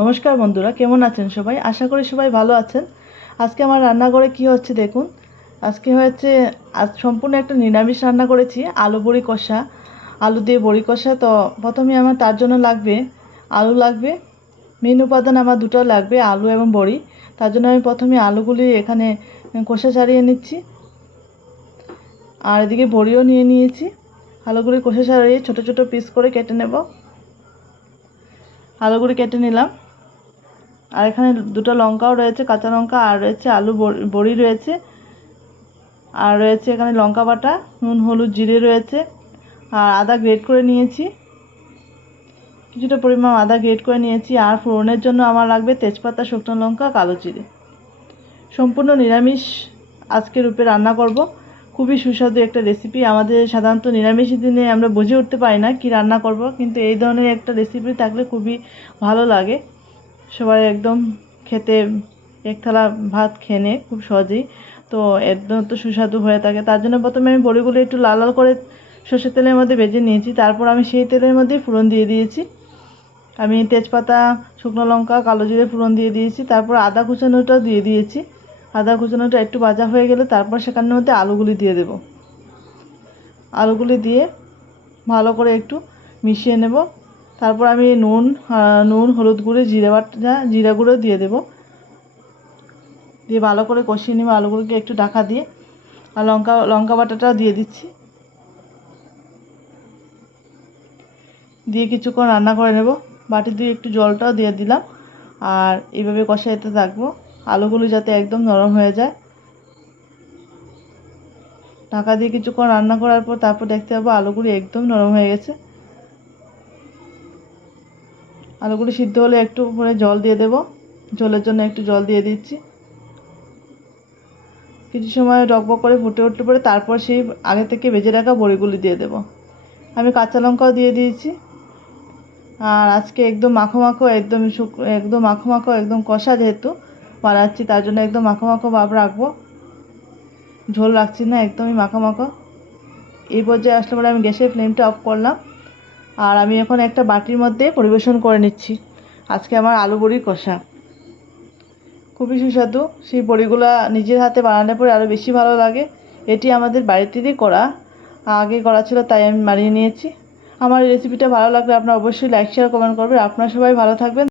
নমস্কার বন্ধুরা, কেমন আছেন সবাই? আশা করি সবাই ভালো আছেন। আজকে আমার রান্নাঘরে কি হচ্ছে দেখুন। আজকে হয়েছে, আজ সম্পূর্ণ একটা নিরামিষ রান্না করেছি, আলু বড়ি কষা। আলু দিয়ে বড়ি কষা, তো প্রথমে আমার তার জন্য লাগবে আলু লাগবে। মেন উপাদান আমার দুটো লাগবে, আলু এবং বড়ি। তার জন্য আমি প্রথমে আলুগুলি এখানে কষা ছাড়িয়ে নিচ্ছি। আর এদিকে বড়িও নিয়ে নিয়েছি। আলুগুলি কষা ছাড়িয়ে ছোটো ছোটো পিস করে কেটে নেব। আলুগুলি কেটে নিলাম। আর এখানে দুটো লঙ্কাও রয়েছে, কাঁচা লঙ্কা, আর রয়েছে আলু বড়ি- রয়েছে। আর রয়েছে এখানে লঙ্কা বাটা, নুন, হলুদ, জিরে রয়েছে। আর আদা গ্রেট করে নিয়েছি। কিছুটা পরিমাণ আদা গ্রেট করে নিয়েছি। আর ফোড়নের জন্য আমার লাগবে তেজপাতা, শুকনো লঙ্কা, কালো জিরে। সম্পূর্ণ নিরামিষ আজকে রূপে রান্না করব। খুবই সুস্বাদু একটা রেসিপি আমাদের সাধারণত নিরামিষ দিনে আমরা বুঝে উঠতে পারি না কি রান্না করব, কিন্তু এই ধরনের একটা রেসিপি থাকলে খুবই ভালো লাগে। সবাই একদম খেতে এক থালা ভাত খেয়ে খুব সহজেই। তো একদম তো সুস্বাদু হয়ে থাকে। তার জন্য প্রথমে আমি বড়িগুলো একটু লাল লাল করে সর্ষের তেলের মধ্যে ভেজে নিয়েছি। তারপর আমি সেই তেলের মধ্যে ফোড়ন দিয়ে দিয়েছি। আমি তেজপাতা, শুকনো লঙ্কা, কালো জিরে ফোড়ন দিয়ে দিয়েছি। তারপর আদা কুচানোটা দিয়ে দিয়েছি। আদা কুচানোটা একটু ভাজা হয়ে গেলে তারপর সেখানের মধ্যে আলুগুলি দিয়ে দেব। আলুগুলি দিয়ে ভালো করে একটু মিশিয়ে নেব। তারপর আমি নুন নুন, হলুদ গুঁড়ো, জিরে বাটা, জিরা গুঁড়ো দিয়ে দেব। দিয়ে ভালো করে কষিয়ে নেব আলুগুলোকে একটু ঢাকা দিয়ে। আর লঙ্কা লঙ্কা বাটাটাও দিয়ে দিচ্ছি। দিয়ে কিছুক্ষণ রান্না করে নেব। বাটি দিয়ে একটু জলটাও দিয়ে দিলাম। আর এইভাবে কষাইতে থাকব। আলুগুলো যাতে একদম নরম হয়ে যায়। ঢাকা দিয়ে কিছুক্ষণ রান্না করার পর তারপর দেখতে পাবো আলুগুলি একদম নরম হয়ে গেছে। আলুগুলি সিদ্ধ হলে একটু পরে জল দিয়ে দেব। জলের জন্য একটু জল দিয়ে দিচ্ছি। কিছু সময় ডকবক করে ফুটে উঠতে পরে তারপর সেই আগে থেকে ভেজে রাখা বড়িগুলি দিয়ে দেব। আমি কাঁচা লঙ্কাও দিয়ে দিয়েছি। আর আজকে একদম মাখো মাখো একদম শুক, একদম মাখো মাখো একদম কষা যেহেতু, বানাচ্ছি, তার জন্য একদম মাখো মাখো ভাব রাখব। ঝোল রাখছি না, একদমই মাখো মাখো এই পর্যায়ে আসলে পরে আমি গ্যাসের ফ্লেমটা অফ করলাম। আর আমি এখন একটা বাটির মধ্যে পরিবেশন করে নিচ্ছি। আজকে আমার আলু বড়ির কষা। খুবই সুস্বাদু। সেই বড়িগুলা নিজের হাতে বানানোর পরে আরও বেশি ভালো লাগে। এটি আমাদের বাড়িতেই করা। আগে করা ছিল, তাই আমি বানিয়ে নিয়েছি। আমার রেসিপিটা ভালো লাগলে আপনারা অবশ্যই লাইক শেয়ার কমেন্ট করবেন। আপনারা সবাই ভালো থাকবেন।